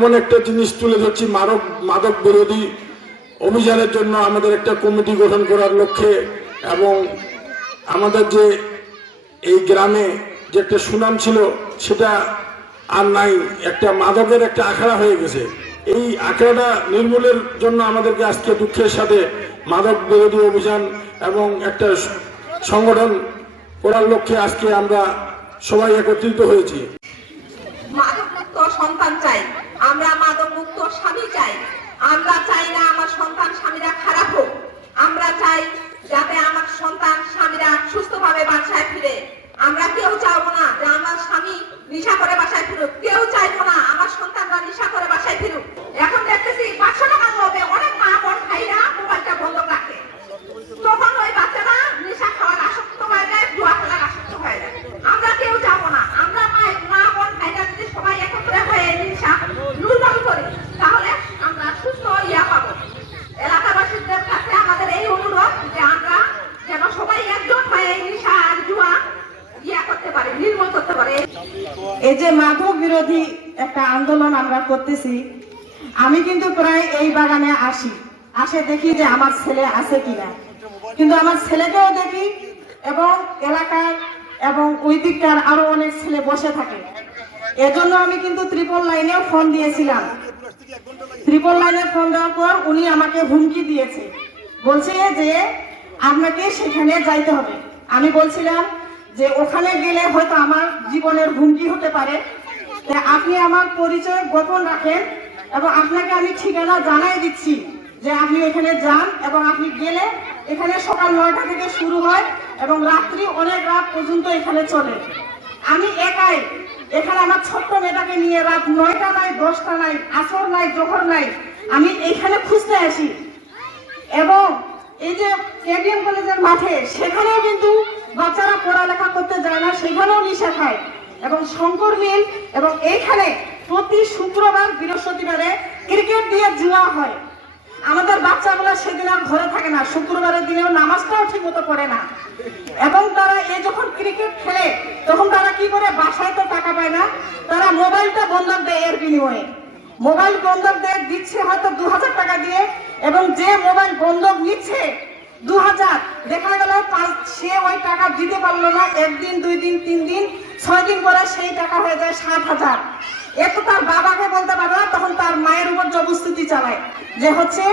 এমন একটা জিনিস তুলে ধরছি, মাদক বিরোধী অভিযানের জন্য আমাদের একটা কমিটি গঠন করার লক্ষ্যে এবং আমাদের যে এই গ্রামে যে একটা সুনাম ছিল সেটা আর নাই, একটা মাদকের একটা আখড়া হয়ে গেছে। এই আখড়াটা নির্মূলের জন্য আমাদেরকে আজকে দুঃখের সাথে মাদক বিরোধী অভিযান এবং একটা সংগঠন করার লক্ষ্যে আজকে আমরা সবাই একত্রিত হয়েছি। মাদক মুক্ত সন্তান চাই, আমরা মাদক মুক্ত স্বামী চাই। আমরা চাই না আমার সন্তান স্বামীরা খারাপ হোক। আমরা চাই যাতে আমার সন্তান স্বামীরা সুস্থভাবে বাসায় ফিরে। আমরা কেউ চাইবো না যে আমার স্বামী নেশা করে বাসায় ফিরুক, কেউ চাইবো না আমার সন্তানরা নেশা করে বাসায় ফিরুক। এখন দেখতেছি 500 টাকার লোভে অনেক মা বোন ভাইরা মোবাইলটা বন্ধ রাখে, তখন ওই বাচ্চারা নেশা খাওয়ার আসক্ত হয়ে যায়, জুয়া খেলার আসক্ত হয়ে যায়। আমরা কেউ চাইবো না। আমরা মা বোন ভাইরা যদি সবাই একত্রে হয়ে নেশা নির্মূল করি তাহলে আমরা সুস্থ পাবো। এলাকাবাসীদের কাছে আমাদের এই অনুরোধ যে আমরা যেন সবাই একজোট হয়ে নেশা আর জুয়া করতে পারে, নির্মূল করতে পারে। এই যে মাদক বিরোধী একটা আন্দোলন আমরা করতেছি, আমি কিন্তু প্রায় এই বাগানে আসে দেখি যে আমার ছেলে আছে কিনা, কিন্তু আমার ছেলেকেও দেখি এবং এলাকার এবং ওই দিককার আরো অনেক ছেলে বসে থাকে। এজন্য আমি কিন্তু ট্রিপল লাইনেও ফোন দিয়েছিলাম। ট্রিপল লাইনে ফোন দেওয়ার পর উনি আমাকে হুমকি দিয়েছে, বলছে যে আপনাকে সেখানে যাইতে হবে। আমি বলছিলাম যে ওখানে গেলে হয়তো আমার জীবনের হুমকি হতে পারে, আপনি আমার পরিচয় গোপন রাখেন এবং আপনাকে আমি ঠিকানা জানাই দিচ্ছি যে আপনি এখানে যান এবং আপনি গেলে এখানে সকাল 9টা থেকে শুরু হয় এবং রাত্রি অনেক রাত পর্যন্ত এখানে চলে। আমি একাই এখানে আমার ছোট্ট মেয়েটাকে নিয়ে রাত 9টা নাই, 10টা নাই, আসর নাই, জোহর নাই, আমি এখানে খুঁজতে আসি। এবং এই যে কেডিএম কলেজের মাঠে সেখানেও কিন্তু বাচ্চারা পড়ালেখা করতে যায় না, সেখানেও নেশা খায়। এবং শঙ্কর মিল এবং এইখানে প্রতি শুক্রবার বৃহস্পতিবারে ক্রিকেট দিয়ে জুয়া হয়। আমাদের বাচ্চাগুলো সেদিন আর ঘরে থাকে না, শুক্রবারের দিনেও নামাজটাও ঠিক মতো পড়ে না। এবং তারা এই যখন ক্রিকেট খেলে তখন তারা কি করে, বাসায় তো টাকা পায় না, তারা মোবাইলটা বন্ধক দেয়। এর বিনিময়ে মোবাইল বন্ধক দিচ্ছে হয়তো 2000 টাকা দিয়ে, এবং যে মোবাইল বন্ধক নিচ্ছে 2000, দেখা গেল সে ওই টাকা দিতে পারলো না, 1 দিন 2 দিন 3 দিন 6 দিন পরে সেই টাকা হয়ে যায় 7000। এত তার বাবাকে বলতে পারে না, তখন তার মায়ের উপর জবরদস্তি চালায় যে হচ্ছে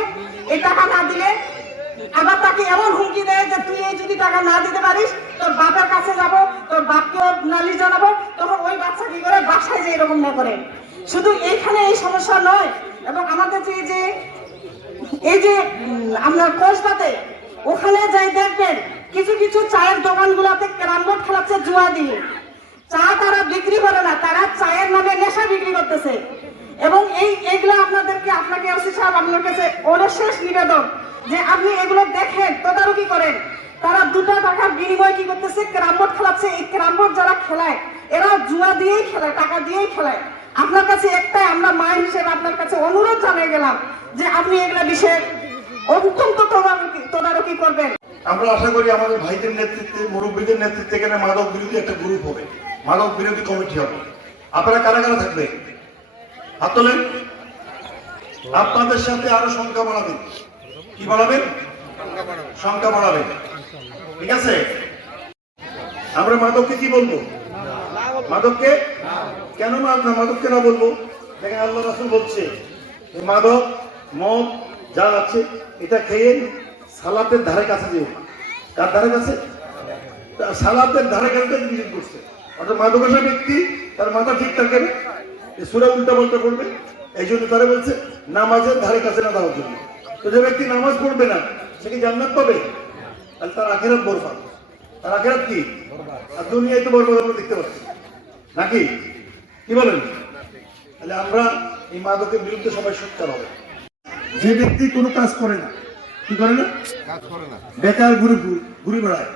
এই টাকা না দিলে, আবার তাকে এমন হুমকি দেয় যে তুই এই যদি টাকা না দিতে পারিস তোর বাপের কাছে যাব, তোর বাপকেও নালিশ জানাবো। তখন ওই বাচ্চা কি করে, বাসায় যে এরকম না করে। শুধু এইখানে এই সমস্যা নয়, এবং আমাদের এই যে আপনার কোষটাতে ওখানে যাই দেখবেন কিছু কিছু চায়ের দোকানগুলোতে ক্যারাম বোর্ড খেলাচ্ছে জুয়া দিয়ে। চা তারা বিক্রি করে না, তারা চায়ের নামে নেশা বিক্রি করতেছে। এবং এইগুলো আপনাকে ওসি সাহেব, আপনার কাছে অশেষ নিবেদন যে আপনি এগুলো দেখেন, তদারকি করেন। তারা 2 টাকার বিনিময়ে কি করতেছে, ক্যারাম বোর্ড খেলাচ্ছে। এই ক্যারাম বোর্ড যারা খেলায় এরা জুয়া দিয়েই খেলায়, টাকা দিয়েই খেলায়। আপনার কাছে একটাই, আমরা মা হিসেবে আপনার কাছে অনুরোধ জানিয়ে গেলাম যে আপনি এগুলা বিষয়ে অত্যন্ত তদারকি করবেন। আমরা আশা করি আমাদের ভাইদের নেতৃত্বে, মুরব্বীদের নেতৃত্বে এখানে মাদক বিরোধী একটা গ্রুপ হবে, মাদক বিরোধী কমিটি হবে। আপনারা কারা কারা থাকবেন হাত তোলেন। আপনাদের সাথে আরো সংখ্যা বাড়াবেন। কি বাড়াবেন? সংখ্যা বাড়াবেন, ঠিক আছে? আমরা মাদককে কি বলবো? মাদককে কেন মাদককে না বলবো? দেখেন আল্লাহ রাসূল বলছে মাদক মদ যা আছে এটা খেয়ে সালাতের ধারে কাছে যেও। কার ধারে কাছে? সালাতের ধারে কাছে নিষেধ করছে। অর্থাৎ মাদকাসক্ত ব্যক্তি তার মাথা ঠিক থাকে না, সূরা উল্টা পাল্টা করবে। এই জন্য তারা বলছে নামাজের ধারে কাছে না দেওয়ার জন্য। তো যে ব্যক্তি নামাজ পড়বে না সে কি জান্নাত পাবে? তাহলে তার আখিরাত বরবাদ। তার আখিরাত কি? আর দুনিয়ায় তো বরবাদ আমরা দেখতে পাচ্ছি নাকি? কি বলেন? তাহলে আমরা এই মাদকের বিরুদ্ধে সবাই সোচ্চার হবে। যে ব্যক্তি কোনো কাজ করে না, কি করে না, বেকার ঘুরে বেড়ায়,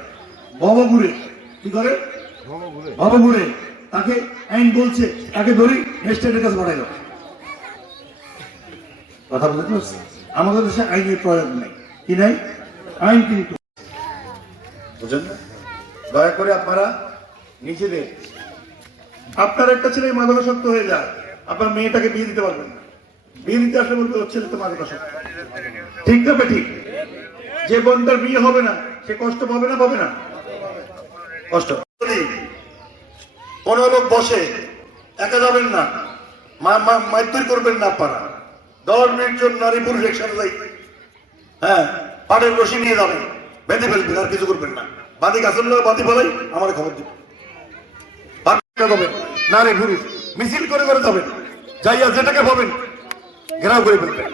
ভব ঘুরে, কি করে, ভব ঘুরে, তাকে আইন বলছে তাকে ধরি ম্যাজিস্ট্রেটের কাছে পাঠাইল। কথা বলতে পারছি? আমাদের দেশে আইনের প্রয়োগ নাই। কি নাই? আইন কিন্তু বুঝেন না। দয়া করে আপনারা নিজেদের, আপনার একটা ছেলে মাদকাসক্ত হয়ে যায়, আপনার মেয়েটাকে বিয়ে দিতে পারবেন না। বিয়ে দিতে আসলে বলবে ওর ছেলে তো মাদক আসক্ত। ঠিক না ঠিক? যে বোনটার বিয়ে হবে না সে কষ্ট পাবে না, পাবে না? কষ্ট। যদি কোনো লোক বসে, একা যাবেন না, মারধর করবেন না, আপনারা 10 মিনিট জন্য নারী পুরুষ একসাথে যাই, হ্যাঁ, পাটের রশি নিয়ে যাবেন, বেঁধে ফেলবেন, আর কিছু করবেন না। বাদি গাছের লোক বাদি ফেলাই আমার খবর দিবেন। নারী পুরুষ মিছিল করে করে যাবেন, যাইয়া যেটাকে পাবেন ঘেরাও করে ফেলবেন।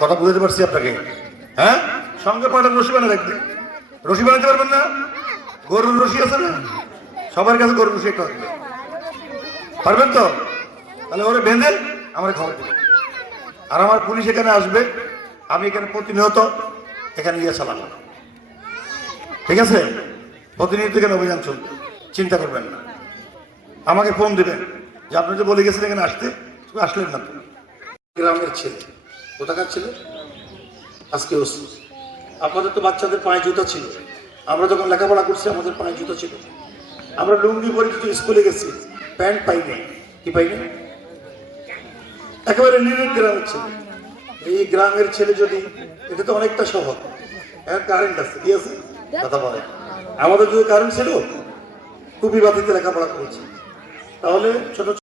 কথা বুঝতে পারছি আপনাকে? হ্যাঁ, সঙ্গে পাটের রশি বানিয়ে রাখবেন। রশি বানাতে পারবেন না? গরুর রশি আছে না? সবার কাছে গরুর রশি একটা থাকবে, পারবেন তো? তাহলে ওরে বেঁধে আমার খবর দেবেন। আর আমার পুলিশ এখানে আসবে, আমি এখানে প্রতিনিয়ত এখানে গিয়ে চালাবো, ঠিক আছে? প্রতিনিয়ত এখানে অভিযান চলবে, চিন্তা করবেন না। আমাকে ফোন দিবেন যে আপনি যে বলে গেছেন এখানে আসতে, আসলেন না। গ্রামের ছেলে, কোথাকার ছেলে? আজকে ওসি। আপনাদের তো বাচ্চাদের পায়ে জুতা ছিল, আমরা যখন লেখাপড়া করছি আমাদের পায়ে জুতা ছিল। আমরা লুঙ্গি পরে কিছু স্কুলে গেছি, প্যান্ট পাইনি। কি পাইনি? একেবারে নিরেট গ্রামের ছেলে। এই গ্রামের ছেলে যদি, এটা তো অনেকটা শহর, এখন কারেন্ট আছে, কি আছে কথা বলে। আমাদের যদি কারেন্ট ছিল, টুপি বাতিতে লেখাপড়া করেছি, তাহলে ছোট